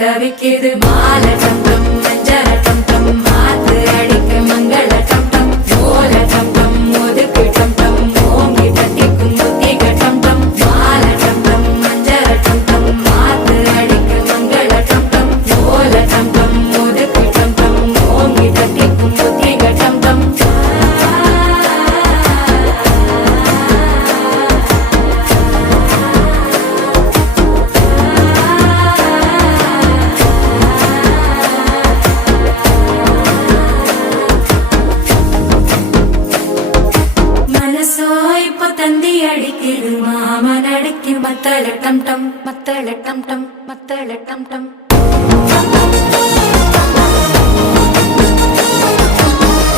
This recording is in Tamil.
தவிக்குது மால டம் டம் மஞ்சள டம் டம் மாத்து அடிக்க மங்கள டம் டம் ஓல டம் டம் ஒதுக்கு டம் டம் ஓங்கி தட்டிக்கும் முத்திக டம் டம் மால டம் டம் மஞ்சள டம் டம் மாத்து அடிக்க மங்கள டம் டம் ஓல டம் டம் ஒதுக்கு டம் டம் ஓங்கி தட்டிக்கும் முத்திக டம் டம் இப்போ தந்தி அடிக்குது மாமன் அடிக்கு மத்தள டம் டம் மத்தள டம் டம் மத்தள டம் டம்